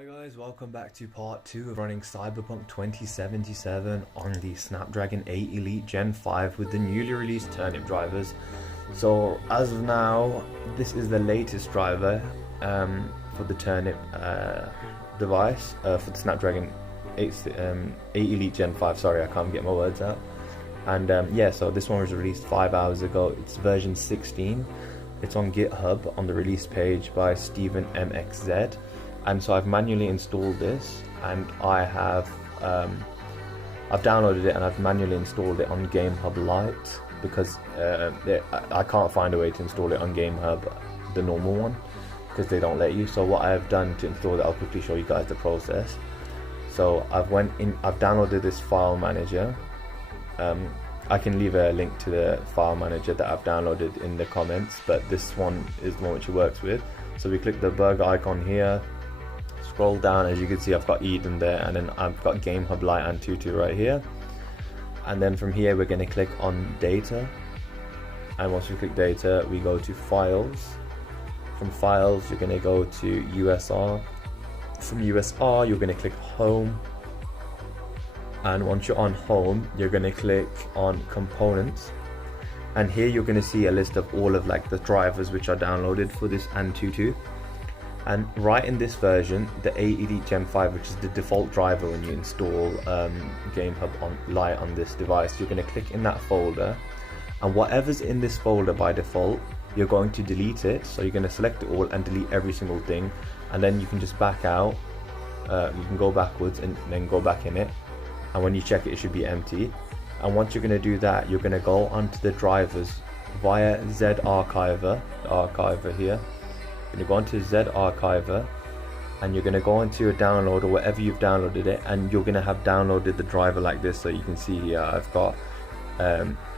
Hi guys, welcome back to part 2 of running Cyberpunk 2077 on the Snapdragon 8 Elite Gen 5 with the newly released Turnip drivers. So as of now, this is the latest driver for the Turnip device, for the Snapdragon 8 Elite Gen 5, sorry I can't get my words out. And yeah, so this one was released 5 hours ago. It's version 16. It's on GitHub on the release page by Steven MXZ. And so I've manually installed this, and I've downloaded it and I've manually installed it on Gamehub Lite because I can't find a way to install it on Gamehub, the normal one, because they don't let you. So what I've done to install it, I'll quickly show you guys the process. So I've downloaded this file manager. I can leave a link to the file manager that I've downloaded in the comments, but this one is the one which it works with. So we click the burger icon here, scroll down, as you can see I've got Eden there, and then I've got Gamehub Lite and Tutu right here. And then from here we're going to click on data, and once we click data we go to files. From files you're going to go to USR. From USR you're going to click home, and once you're on home you're going to click on components, and here you're going to see a list of all of like the drivers which are downloaded for this Antutu. And right in this version, the 8 Elite Gen 5, which is the default driver when you install Gamehub Lite on this device, you're going to click in that folder, and whatever's in this folder by default you're going to delete it. So you're going to select it all and delete every single thing, and then you can just back out. You can go backwards and then go back in it, and when you check it, it should be empty. And once you're going to do that, you're going to go onto the drivers via Z Archiver, the archiver here. You're going to go onto Z Archiver, and you're going to go into your download or wherever you've downloaded it, and you're going to have downloaded the driver like this. So you can see here I've got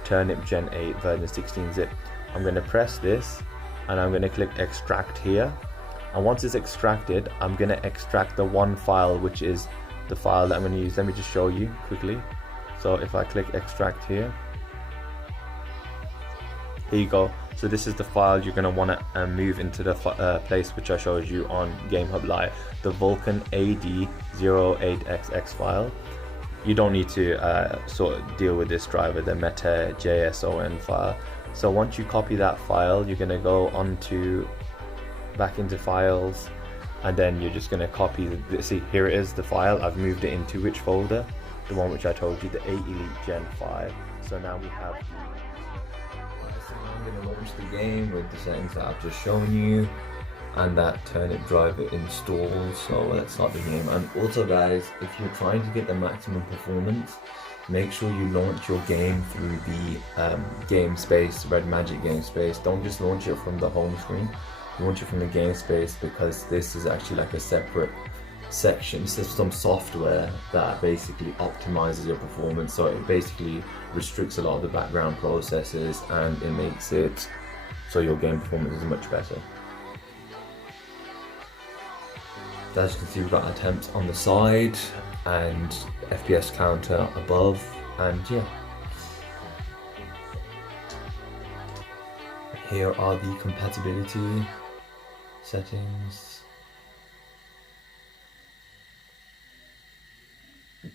Turnip Gen 8 version 16 zip. I'm going to press this and I'm going to click extract here, and once it's extracted I'm going to extract the one file which is the file that I'm going to use. Let me just show you quickly. So if I click extract here you go. So this is the file you're going to want to move into the place which I showed you on Gamehub Lite, the Vulkan AD08XX file. You don't need to sort of deal with this driver, the meta JSON file. So once you copy that file, you're going to go back into files, and then you're just going to copy see, here it is, the file. I've moved it into which folder? The one which I told you, the 8 Elite Gen 5. So now we have I'm going to launch the game with the settings that I've just shown you, and that Turnip driver installed. So let's start the game. And also guys, if you're trying to get the maximum performance, make sure you launch your game through the game space, Redmagic game space. Don't just launch it from the home screen, launch it from the game space, because this is actually like a separate section. This is some software that basically optimizes your performance, so it basically restricts a lot of the background processes, and it makes it so your game performance is much better. As you can see, we've got attempts on the side and FPS counter above, and yeah, here are the compatibility settings.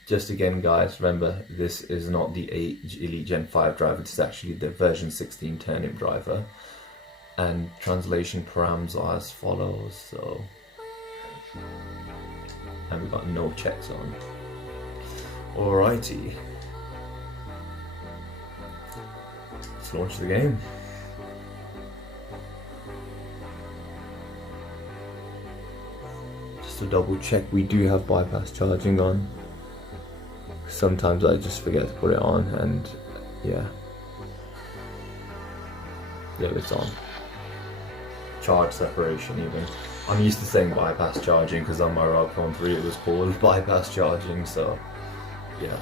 Just again guys, remember this is not the 8 Elite Gen 5 driver, this is actually the version 16 Turnip driver. And translation params are as follows, so, and we've got no checks on. Alrighty, let's launch the game. Just to double check, we do have bypass charging on. Sometimes I just forget to put it on, and yeah, it's on. Charge separation even. I'm used to saying bypass charging because on my ROG Phone 3 it was called bypass charging, so yeah.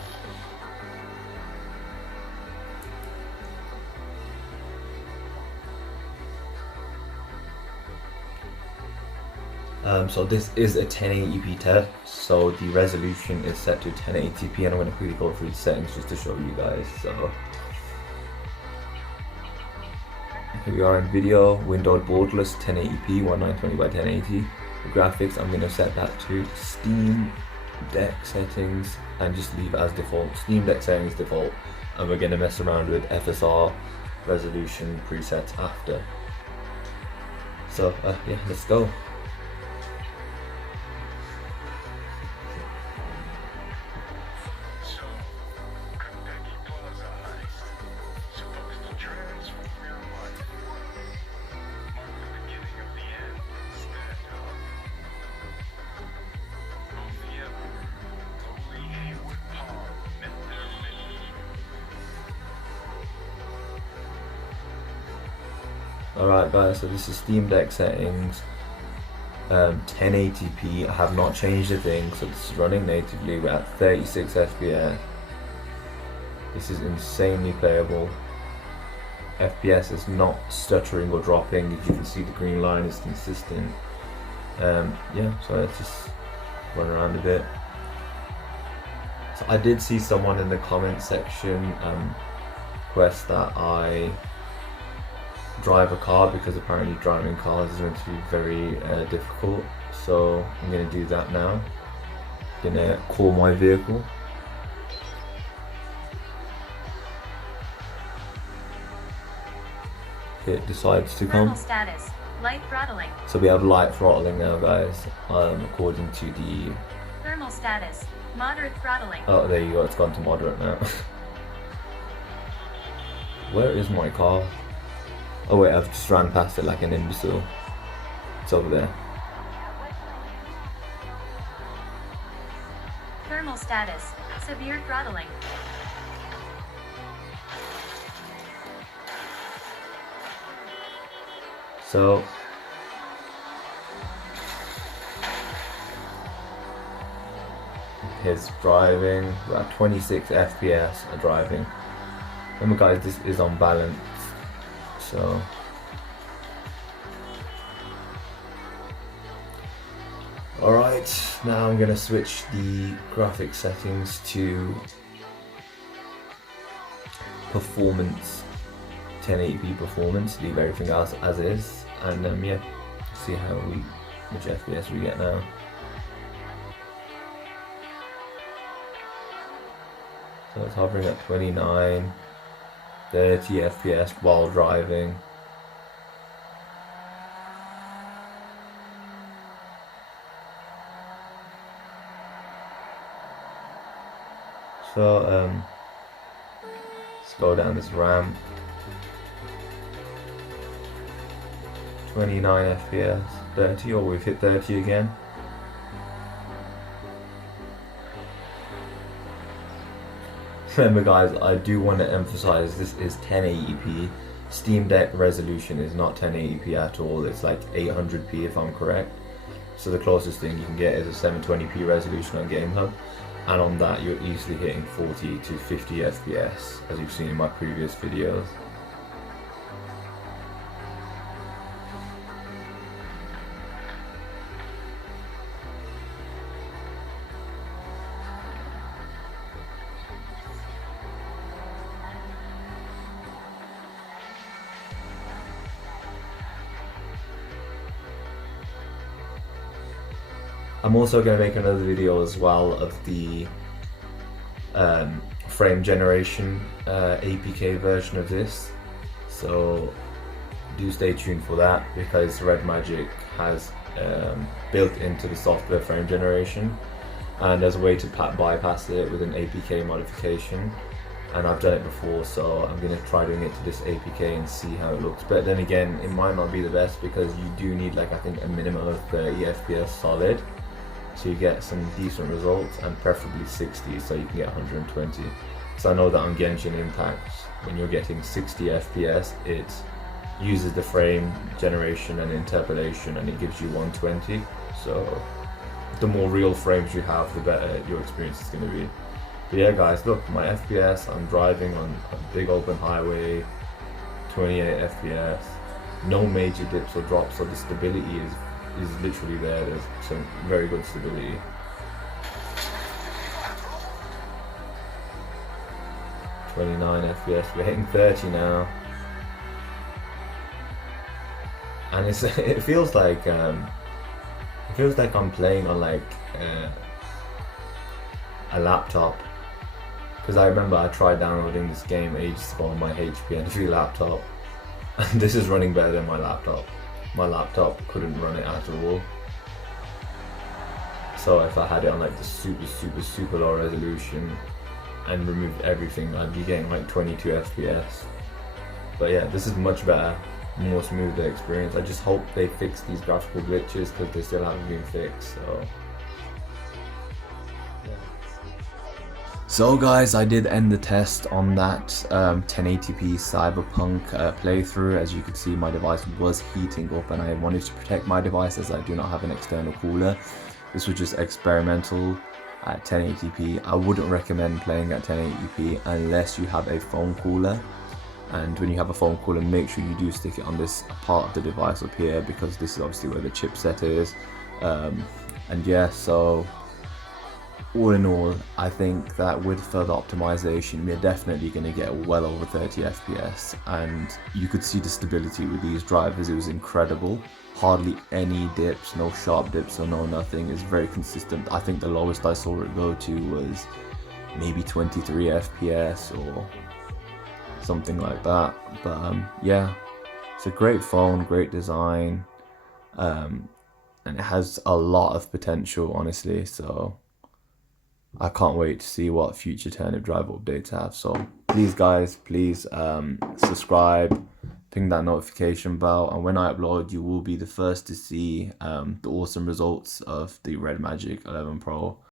So this is a 1080p test, so the resolution is set to 1080p, and I'm going to quickly go through the settings just to show you guys. So here we are in video, windowed borderless 1080p, 1920 by 1080. The graphics, I'm going to set that to Steam Deck settings and just leave it as default. Steam Deck settings default, and we're going to mess around with FSR resolution presets after. So yeah, let's go. Alright guys, so this is Steam Deck settings, 1080p, I have not changed a thing, so this is running natively, we're at 36 FPS, this is insanely playable, FPS is not stuttering or dropping, as you can see the green line is consistent, yeah, so let's just run around a bit. So I did see someone in the comment section request that I drive a car, because apparently driving cars is going to be very difficult, so I'm going to do that now. I'm going to call my vehicle. It decides to come. Status, light throttling. So we have light throttling now guys, according to the thermal status, moderate throttling. Oh, there you go, it's gone to moderate now. Where is my car? Oh wait, I've just ran past it like an imbecile. It's over there. Thermal status, severe throttling. So his driving, we're at 26 FPS of driving. Remember guys, this is on balance. So alright, now I'm gonna switch the graphic settings to performance, 1080p performance, leave everything else as is, and yeah, see which FPS we get now. So it's hovering at 29, 30 FPS while driving. So let's go down this ramp. 29 FPS, 30, or we've hit 30 again. Remember guys, I do want to emphasize this is 1080p. Steam Deck resolution is not 1080p at all, it's like 800p if I'm correct. So the closest thing you can get is a 720p resolution on Gamehub, and on that you're easily hitting 40 to 50 FPS, as you've seen in my previous videos. I'm also going to make another video as well of the frame generation APK version of this, so do stay tuned for that, because Redmagic has built into the software frame generation, and there's a way to bypass it with an APK modification, and I've done it before, so I'm going to try doing it to this APK and see how it looks. But then again, it might not be the best, because you do need, like, I think a minimum of 30 FPS solid, so you get some decent results, and preferably 60 so you can get 120. So I know that on Genshin Impact, when you're getting 60 FPS, it uses the frame generation and interpolation and it gives you 120. So the more real frames you have, the better your experience is going to be. But yeah guys, look, my FPS, I'm driving on a big open highway, 28 FPS, no major dips or drops, so the stability is literally there. There's some very good stability. (29 FPS), we're hitting 30 now, and it feels like feels like I'm playing on like a laptop. Because I remember I tried downloading this game ages ago on my HP Envy laptop, and this is running better than my laptop. My laptop couldn't run it at all. So if I had it on like the super low resolution and removed everything, I'd be getting like 22 FPS. But yeah, this is much better, more smoother experience. I just hope they fix these graphical glitches because they still haven't been fixed. So guys, I did end the test on that 1080p Cyberpunk playthrough. As you could see, my device was heating up and I wanted to protect my device as I do not have an external cooler. This was just experimental at 1080p. I wouldn't recommend playing at 1080p unless you have a phone cooler. And when you have a phone cooler, make sure you do stick it on this part of the device up here, because this is obviously where the chipset is. And yeah, so all in all, I think that with further optimization, we're definitely going to get well over 30 FPS, and you could see the stability with these drivers. It was incredible. Hardly any dips, no sharp dips or no nothing. It's very consistent. I think the lowest I saw it go to was maybe 23 FPS or something like that. But yeah, it's a great phone, great design, and it has a lot of potential, honestly. So I can't wait to see what future Turnip Drive updates have. So please guys, please subscribe, ping that notification bell, and when I upload, you will be the first to see the awesome results of the Redmagic 11 Pro.